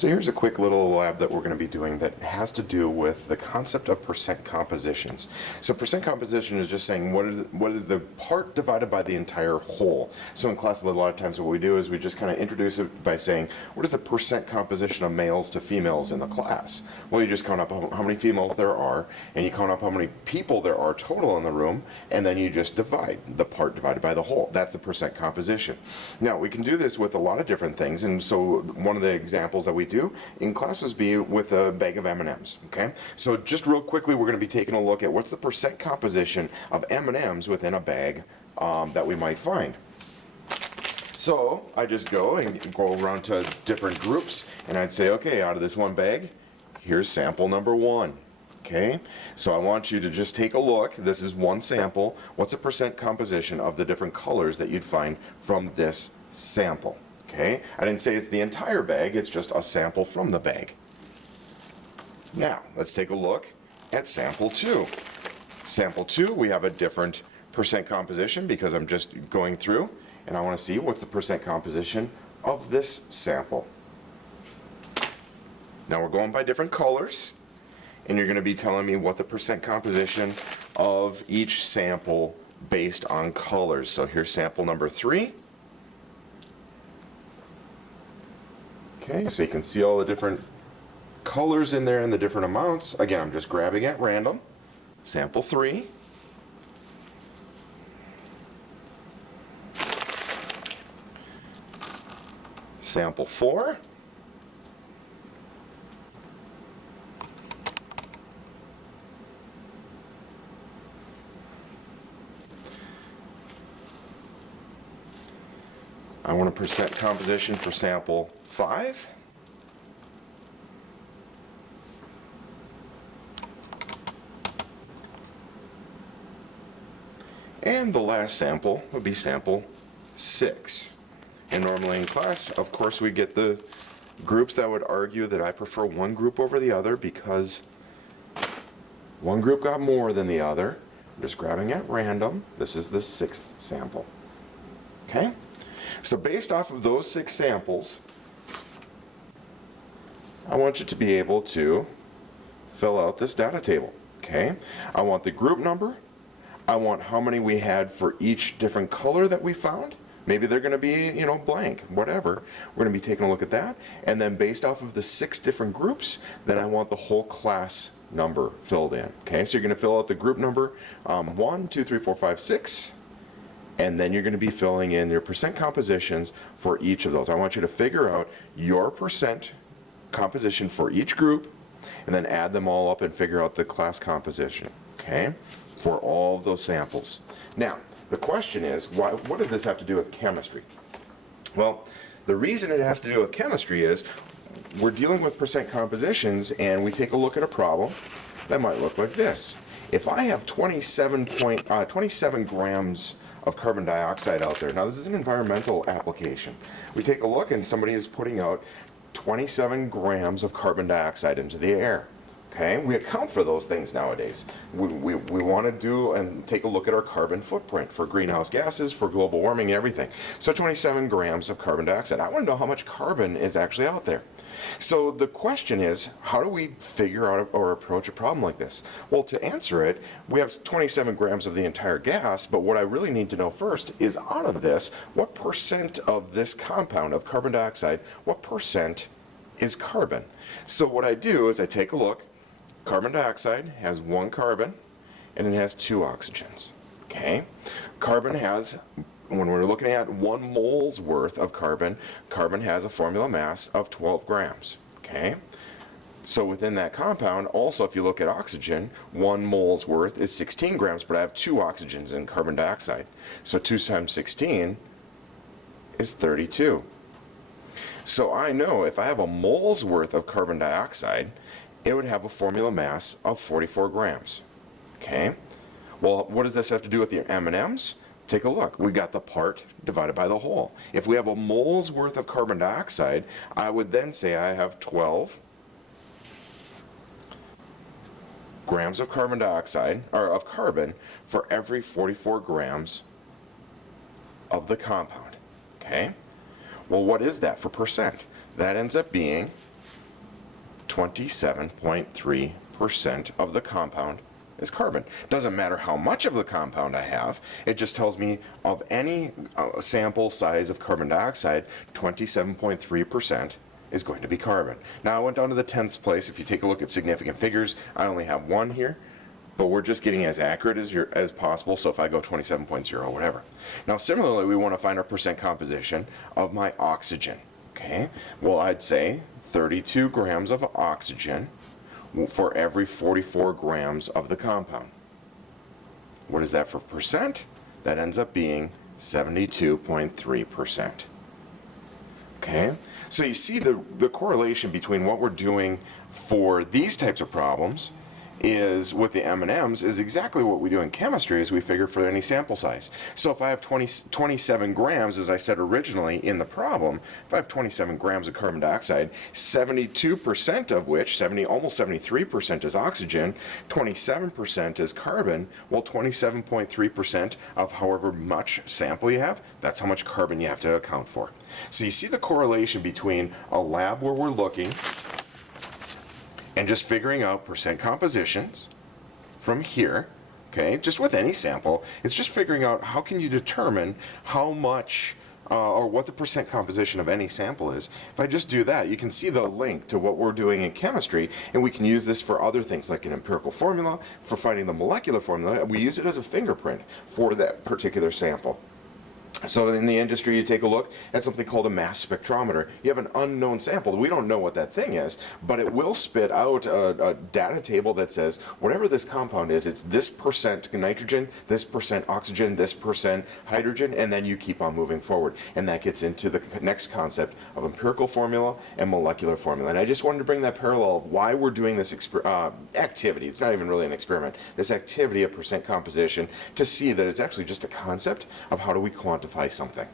So here's a quick little lab that we're going to be doing that has to do with the concept of percent compositions. So percent composition is just saying what is the part divided by the entire whole. So in class a lot of times what we do is we just kind of introduce it by saying what is the percent composition of males to females in the class. Well, you just count up how many females there are, and you count up how many people there are total in the room, and then you just divide the part divided by the whole. That's the percent composition. Now we can do this with a lot of different things, and so one of the examples that we do in classes be with a bag of M&Ms. Okay, so just real quickly we're going to be taking a look at what's the percent composition of M&Ms within a bag that we might find. So I just go around to different groups, and I'd say, okay, out of this one bag, here's sample number one. Okay, so I want you to just take a look. This is one sample. What's a percent composition of the different colors that you'd find from this sample? Okay, I didn't say it's the entire bag, it's just a sample from the bag. Now, let's take a look at sample two. Sample two, we have a different percent composition because I'm just going through and I want to see what's the percent composition of this sample. Now we're going by different colors, and you're going to be telling me what the percent composition of each sample based on colors. So here's sample number three. Okay, so you can see all the different colors in there and the different amounts. Again, I'm just grabbing at random. Sample three. Sample four. I want a percent composition for sample 5. And the last sample would be sample 6. And normally in class, of course, we get the groups that would argue that I prefer one group over the other because one group got more than the other. I'm just grabbing at random. This is the 6th sample. Okay? So based off of those 6 samples, I want you to be able to fill out this data table. Okay? I want the group number. I want how many we had for each different color that we found. Maybe they're going to be, blank, whatever. We're going to be taking a look at that. And then based off of the 6 different groups, then I want the whole class number filled in. Okay? So you're going to fill out the group number 1, 2, 3, 4, 5, 6. And then you're going to be filling in your percent compositions for each of those. I want you to figure out your percent composition for each group and then add them all up and figure out the class composition, okay, for all of those samples. Now, the question is, what does this have to do with chemistry? Well, the reason it has to do with chemistry is we're dealing with percent compositions and we take a look at a problem that might look like this. If I have 27 grams of carbon dioxide out there. Now this is an environmental application. We take a look and somebody is putting out 27 grams of carbon dioxide into the air. Okay, we account for those things nowadays. We want to do and take a look at our carbon footprint for greenhouse gases, for global warming and everything. So 27 grams of carbon dioxide. I want to know how much carbon is actually out there. So the question is, how do we figure out or approach a problem like this? Well, to answer it, we have 27 grams of the entire gas, but what I really need to know first is out of this, what percent of this compound of carbon dioxide, what percent is carbon? So what I do is I take a look. Carbon dioxide has 1 carbon and it has 2 oxygens. Okay? Carbon has, when we're looking at 1 mole's worth of carbon, carbon has a formula mass of 12 grams. Okay? So within that compound, also if you look at oxygen, 1 mole's worth is 16 grams, but I have 2 oxygens in carbon dioxide. So 2 times 16 is 32. So I know if I have a mole's worth of carbon dioxide, it would have a formula mass of 44 grams. Okay? Well, what does this have to do with the M&Ms? Take a look. We got the part divided by the whole. If we have a mole's worth of carbon dioxide, I would then say I have 12 grams of carbon dioxide, or of carbon, for every 44 grams of the compound. Okay? Well, what is that for percent? That ends up being 27.3% of the compound is carbon. Doesn't matter how much of the compound I have, it just tells me of any sample size of carbon dioxide, 27.3% is going to be carbon. Now I went down to the 10th place. If you take a look at significant figures, I only have one here, but we're just getting as accurate as possible, so if I go 27.0, whatever. Now similarly, we want to find our percent composition of my oxygen, okay? Well, I'd say 32 grams of oxygen for every 44 grams of the compound. What is that for percent? That ends up being 72.3%. Okay? So you see the correlation between what we're doing for these types of problems is with the M&Ms is exactly what we do in chemistry as we figure for any sample size. So if I have 27 grams, as I said originally in the problem, if I have 27 grams of carbon dioxide, 72% of which, almost 73% is oxygen, 27% is carbon, well 27.3% of however much sample you have, that's how much carbon you have to account for. So you see the correlation between a lab where we're looking and just figuring out percent compositions from here, okay, just with any sample. It's just figuring out how can you determine how much or what the percent composition of any sample is. If I just do that, you can see the link to what we're doing in chemistry, and we can use this for other things like an empirical formula, for finding the molecular formula. We use it as a fingerprint for that particular sample. So in the industry, you take a look at something called a mass spectrometer. You have an unknown sample. We don't know what that thing is, but it will spit out a data table that says whatever this compound is, it's this percent nitrogen, this percent oxygen, this percent hydrogen, and then you keep on moving forward. And that gets into the next concept of empirical formula and molecular formula. And I just wanted to bring that parallel of why we're doing this activity. It's not even really an experiment. This activity of percent composition to see that it's actually just a concept of how do we quantify something.